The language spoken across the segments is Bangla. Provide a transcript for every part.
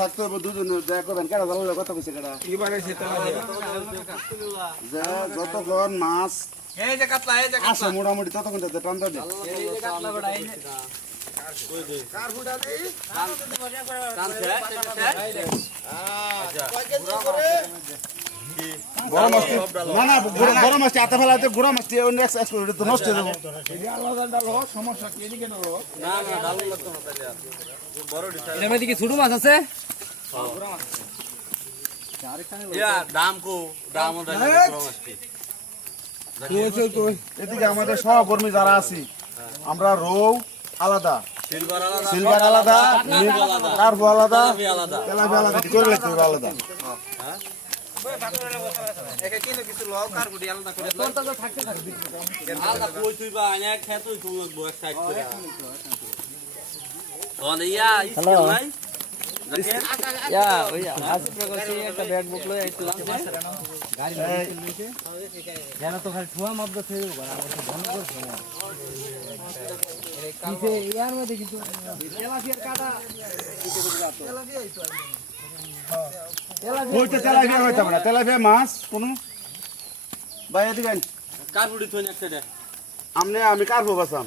থাকতে হবে দুজনে করবেন। কথা কইছে কেডা? যে যতক্ষণ মাছ আসে মোটামুটি ততক্ষণ যাতে টানতে দে বড় মাছটি না না বড়- বড় মাছটি হাতে ফেলাতে গুড়া মাছটি অন্য এক্সপোর্ট তো নষ্ট হয়ে যাবে। এই আলাদা ডাল হোক সমস্যা কি এদিকে ডাল হোক মধ্যে কি ছোট মাছ আছে? এদিকে আমাদের সহকর্মী যারা আছি আমরা রৌ আলাদা। সিলভার আলাদা কার্বো আলাদা আলাদা আলাদা। ইয়া ইয়ার মধ্যে কিন্তু ওইটা তেলাপিয়া হইতে পারে তেলাপিয়া মাছ কোনো ভাই এদিকে আইন। আমনে আমি কার্বো বাসাম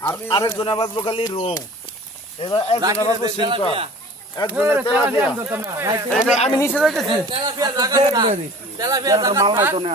আর আরেকজনে বাজবো খালি রৌ এবার একজনে বাজবো সিলকা একজনে আমি- আমি নিচে যাইতেছি মাল নাই তো না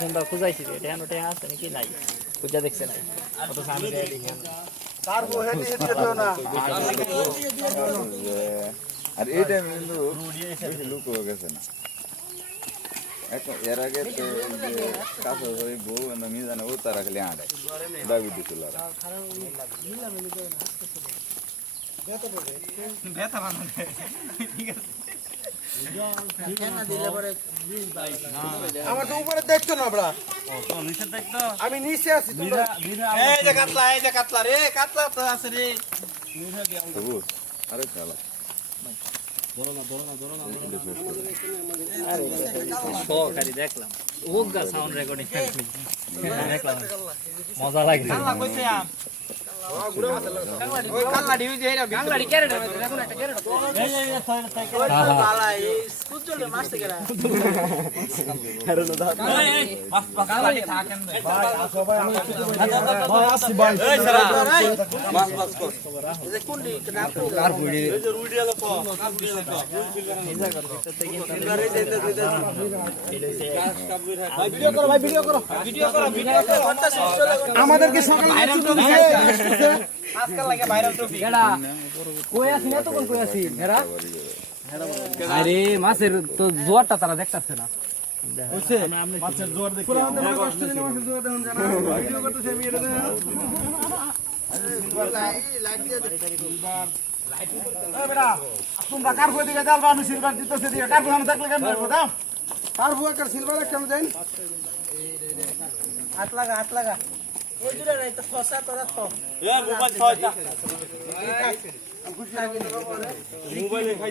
ফোনটা খুঁজাইছি আছে নাকি নাই খুঁজা দেখছে নাই কত সামনে আর এই টাইমে কিন্তু লুক হয়ে গেছে না। এখন এর আগে তো কাছে ধরে বউ না মিজানে ও তারা খালি আড়ে দাবি দিছিল আর আমার তো উপরে দেখতো না বড়া আমি নিচে আছি এই যে কাতলা এই যে কাতলা রে কাতলা তো আছে রে। আরে খেলা। সহকারী রেকর্ডিং দেখলাম। মজা লাগে আমাদেরকে সকালে আজকাল লাগে ভাইরাল টপি এডা কই আছি? না কোন কই আরে মাছের তো জোয়ারটা তারা দেখতাছে না। মাছের জোয়ার দেখি। মাছের জোয়ার দেখুন জানা। ভিডিও করতেছে আমি এটা তোমরা কার কই দিকে যাবা আমি সিলভার দিতেছে দিকে কার আমি থাকলে কেন করব দাও কার বুয়া কার সিলভার একটা যাই হাত লাগা হাত লাগা। মোবাইল